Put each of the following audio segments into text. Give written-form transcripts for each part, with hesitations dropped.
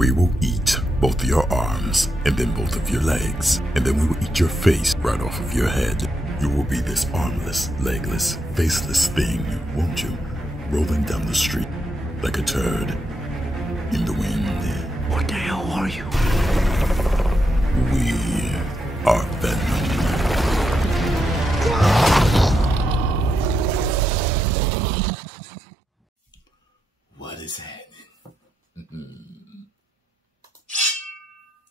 We will eat both your arms and then both of your legs. And then we will eat your face right off of your head. You will be this armless, legless, faceless thing, won't you? Rolling down the street like a turd in the wind. What the hell are you? We are Venom. What is happening?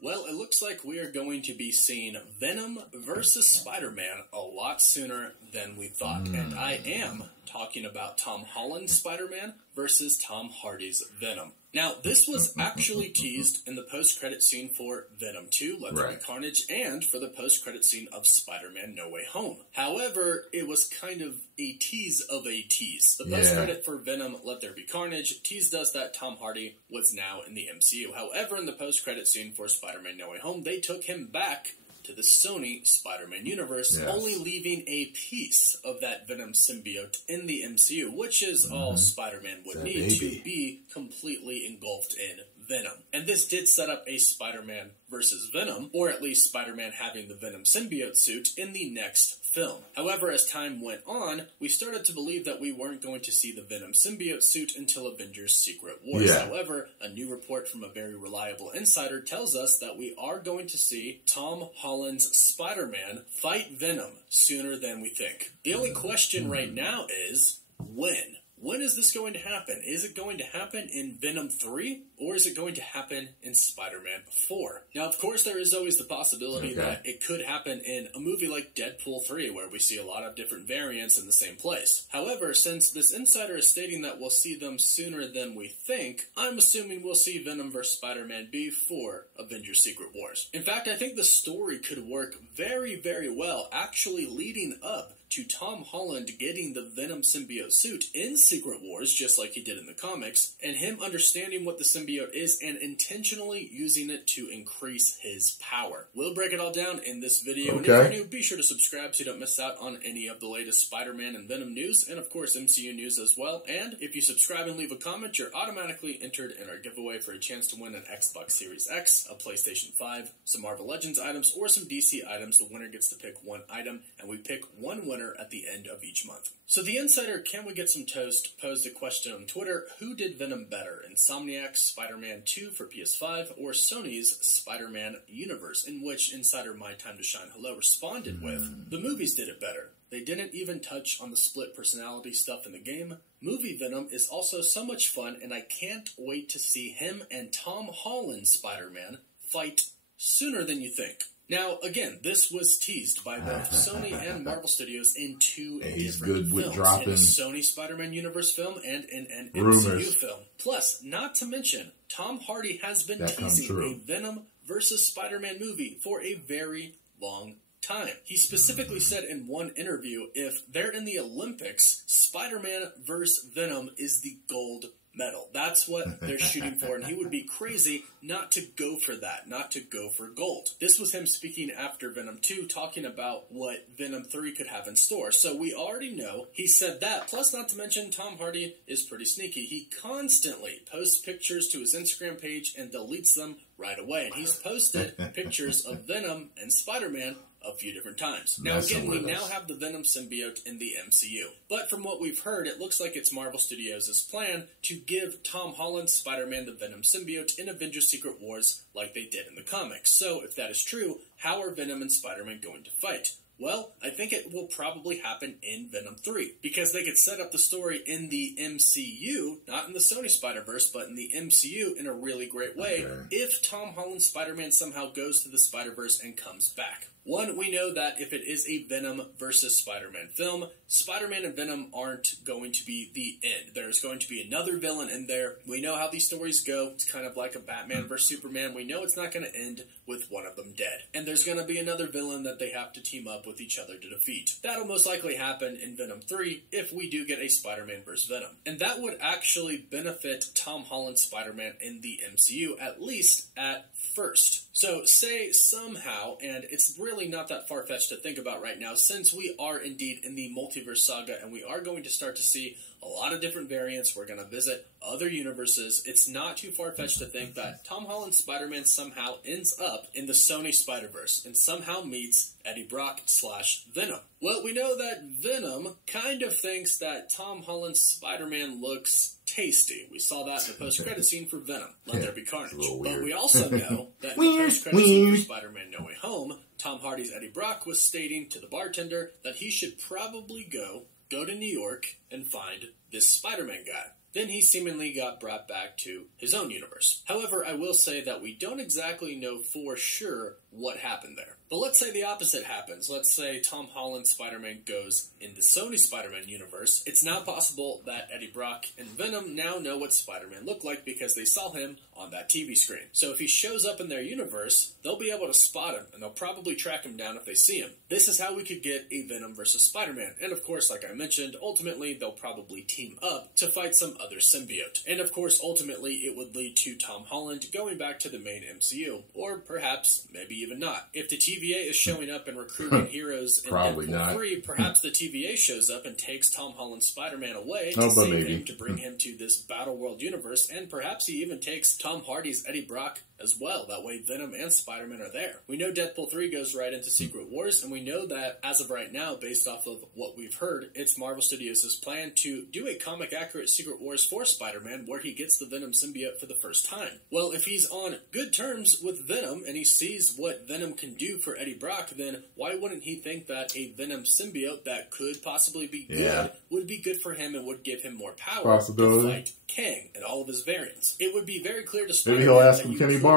Well, it looks like we are going to be seeing Venom versus Spider-Man a lot sooner than we thought. And I am talking about Tom Holland's Spider-Man versus Tom Hardy's Venom. Now, this was actually teased in the post-credit scene for Venom 2, Let There Be Carnage, and for the post-credit scene of Spider-Man No Way Home. However, it was kind of a tease of a tease. The post-credit for Venom, Let There Be Carnage teased us that Tom Hardy was now in the MCU. However, in the post-credit scene for Spider-Man No Way Home, they took him back to the Sony Spider-Man universe, only leaving a piece of that Venom symbiote in the MCU, which is all Spider-Man would need to be completely engulfed in Venom. And this did set up a Spider-Man versus Venom, or at least Spider-Man having the Venom symbiote suit in the next film. However, as time went on, we started to believe that we weren't going to see the Venom symbiote suit until Avengers Secret Wars. However, a new report from a very reliable insider tells us that we are going to see Tom Holland's Spider-Man fight Venom sooner than we think. The only question right now is, when? When is this going to happen? Is it going to happen in Venom 3, or is it going to happen in Spider-Man 4? Now, of course, there is always the possibility that it could happen in a movie like Deadpool 3, where we see a lot of different variants in the same place. However, since this insider is stating that we'll see them sooner than we think, I'm assuming we'll see Venom vs. Spider-Man before Avengers Secret Wars. In fact, I think the story could work very, very well, actually leading up to Tom Holland getting the Venom symbiote suit in Secret Wars, just like he did in the comics, and him understanding what the symbiote is and intentionally using it to increase his power. We'll break it all down in this video, and if you're new, be sure to subscribe so you don't miss out on any of the latest Spider-Man and Venom news, and of course MCU news as well. And if you subscribe and leave a comment, you're automatically entered in our giveaway for a chance to win an Xbox Series X, a PlayStation 5, some Marvel Legends items, or some DC items. The winner gets to pick one item, and we pick one winner at the end of each month. So the insider, Can We Get Some Toast, posed a question on Twitter: who did Venom better, Insomniac's Spider-Man 2 for PS5 or Sony's Spider-Man universe? In which insider My Time to Shine Hello responded with, the movies did it better. They didn't even touch on the split personality stuff in the game. Movie Venom is also so much fun, and I can't wait to see him and Tom Holland's Spider-Man fight sooner than you think. Now, again, this was teased by both Sony and Marvel Studios in two different films. In a Sony Spider-Man universe film and in an MCU film. Plus, not to mention, Tom Hardy has been teasing a Venom versus Spider-Man movie for a very long time. He specifically said in one interview, if they're in the Olympics, Spider-Man versus Venom is the gold medal. That's what they're shooting for, and he would be crazy not to go for that, not to go for gold. This was him speaking after Venom 2, talking about what Venom 3 could have in store. So we already know he said that. Plus, not to mention, Tom Hardy is pretty sneaky. He constantly posts pictures to his Instagram page and deletes them right away. And he's posted pictures of Venom and Spider-Man a few different times. Now again, we now have the Venom symbiote in the MCU. But from what we've heard, it looks like it's Marvel Studios' plan to give Tom Holland's Spider-Man the Venom symbiote in Avengers Secret Wars like they did in the comics. So if that is true, how are Venom and Spider-Man going to fight? Well, I think it will probably happen in Venom 3, because they could set up the story in the MCU, not in the Sony Spider-Verse, but in the MCU in a really great way, if Tom Holland's Spider-Man somehow goes to the Spider-Verse and comes back. One, we know that if it is a Venom versus Spider-Man film, Spider-Man and Venom aren't going to be the end. There's going to be another villain in there. We know how these stories go. It's kind of like a Batman versus Superman. We know it's not going to end with one of them dead. And there's going to be another villain that they have to team up with each other to defeat. That'll most likely happen in Venom 3 if we do get a Spider-Man versus Venom. And that would actually benefit Tom Holland's Spider-Man in the MCU, at least at first. So say somehow, and it's really not that far-fetched to think about right now, since we are indeed in the multiverse saga and we are going to start to see a lot of different variants. We're going to visit other universes. It's not too far-fetched to think that Tom Holland's Spider-Man somehow ends up in the Sony Spider-Verse and somehow meets Eddie Brock / Venom. Well, we know that Venom kind of thinks that Tom Holland's Spider-Man looks tasty. We saw that in the post-credit scene for Venom, Let There Be Carnage. But we also know that in the post-credit scene for Spider-Man No Way Home, Tom Hardy's Eddie Brock was stating to the bartender that he should probably go to New York and find this Spider-Man guy. Then he seemingly got brought back to his own universe. However, I will say that we don't exactly know for sure what happened there. But let's say the opposite happens. Let's say Tom Holland's Spider-Man goes in the Sony Spider-Man universe. It's now possible that Eddie Brock and Venom now know what Spider-Man looked like because they saw him on that TV screen. So if he shows up in their universe, they'll be able to spot him, and they'll probably track him down if they see him. This is how we could get a Venom versus Spider-Man. And of course, like I mentioned, ultimately they'll probably team up to fight some other symbiote. And of course, ultimately it would lead to Tom Holland going back to the main MCU. Or perhaps, maybe even not. If the TVA is showing up and recruiting heroes in Deadpool 3, perhaps the TVA shows up and takes Tom Holland's Spider-Man away to save him, to bring him to this Battle World universe, and perhaps he even takes Tom Hardy's Eddie Brock as well. That way Venom and Spider-Man are there. We know Deadpool 3 goes right into Secret Wars, and we know that as of right now, based off of what we've heard, it's Marvel Studios' plan to do a comic-accurate Secret Wars for Spider-Man where he gets the Venom symbiote for the first time. Well, if he's on good terms with Venom and he sees what Venom can do for Eddie Brock, then why wouldn't he think that a Venom symbiote that could possibly be good would be good for him and would give him more power to fight Kang and all of his variants? It would be very clear to Spider-Man that you could work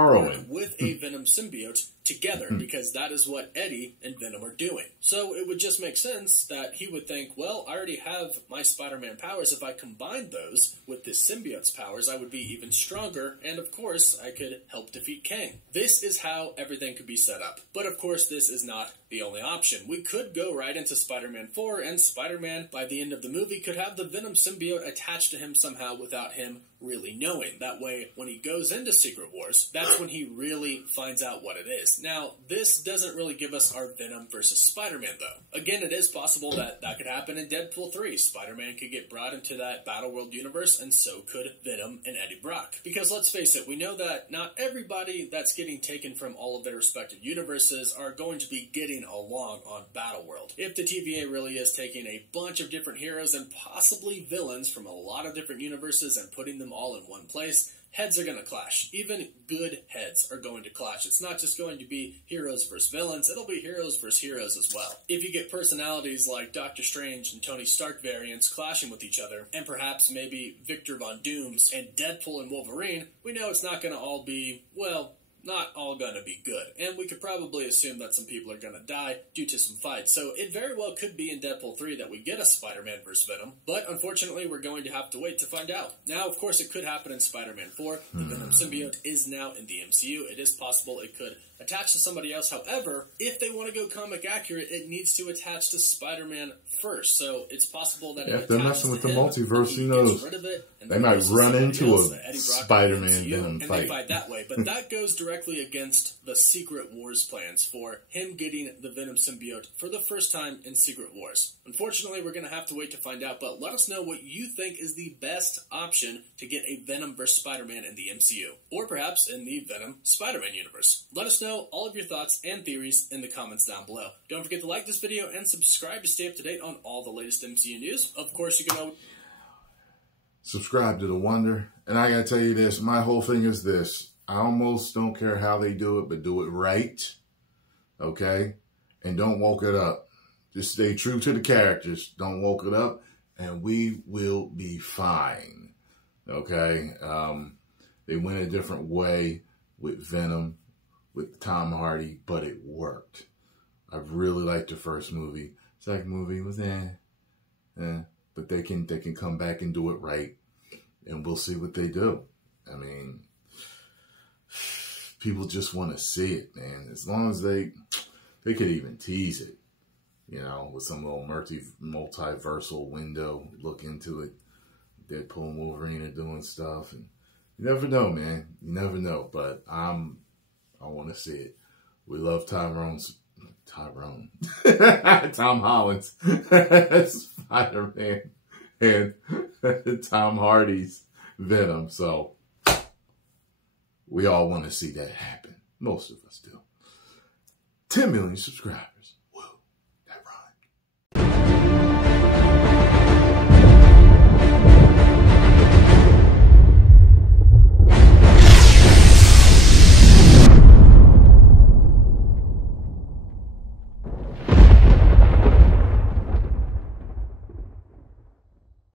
with a Venom symbiote together, because that is what Eddie and Venom are doing. So it would just make sense that he would think, well, I already have my Spider-Man powers. If I combined those with this symbiote's powers, I would be even stronger, and of course, I could help defeat Kang. This is how everything could be set up. But of course, this is not the only option. We could go right into Spider-Man 4, and Spider-Man, by the end of the movie, could have the Venom symbiote attached to him somehow without him really knowing. That way, when he goes into Secret Wars, that's when he really finds out what it is. Now, this doesn't really give us our Venom versus Spider-Man, though. Again, it is possible that that could happen in Deadpool 3. Spider-Man could get brought into that Battle World universe, and so could Venom and Eddie Brock. Because let's face it, we know that not everybody that's getting taken from all of their respective universes are going to be getting along on Battle World. If the TVA really is taking a bunch of different heroes and possibly villains from a lot of different universes and putting them all in one place, heads are going to clash. Even good heads are going to clash. It's not just going to be heroes versus villains, it'll be heroes versus heroes as well. If you get personalities like Doctor Strange and Tony Stark variants clashing with each other, and perhaps maybe Victor Von Dooms and Deadpool and Wolverine, we know it's not going to all be, well, not all going to be good. And we could probably assume that some people are going to die due to some fights. So it very well could be in Deadpool 3 that we get a Spider-Man vs. Venom. But unfortunately, we're going to have to wait to find out. Now, of course, it could happen in Spider-Man 4. The Venom symbiote is now in the MCU. It is possible it could attach to somebody else. However, if they want to go comic accurate, it needs to attach to Spider-Man first. So it's possible that if they're messing with the multiverse, who knows? They might run into a Spider-Man Venom fight. And they fight that way. But that goes directly against the Secret Wars plans for him getting the Venom symbiote for the first time in Secret Wars. Unfortunately, we're going to have to wait to find out, but let us know what you think is the best option to get a Venom vs. Spider-Man in the MCU, or perhaps in the Venom Spider-Man universe. Let us know all of your thoughts and theories in the comments down below. Don't forget to like this video and subscribe to stay up to date on all the latest MCU news. Of course, you can subscribe to The Wonder. And I gotta tell you this, my whole thing is this. I almost don't care how they do it, but do it right. Okay? And don't woke it up. Just stay true to the characters. Don't woke it up, and we will be fine. Okay? They went a different way with Venom, with Tom Hardy, but it worked. I really liked the first movie. Second movie was but they can come back and do it right, and we'll see what they do. I mean, people just want to see it, man. As long as they could even tease it, you know, with some little multiversal window look into it. Deadpool and Wolverine are doing stuff, and you never know, man. You never know, but I want to see it. We love Tyrone. Tom Holland's Spider-Man, and Tom Hardy's Venom. So we all want to see that happen. Most of us do. 10 million subscribers.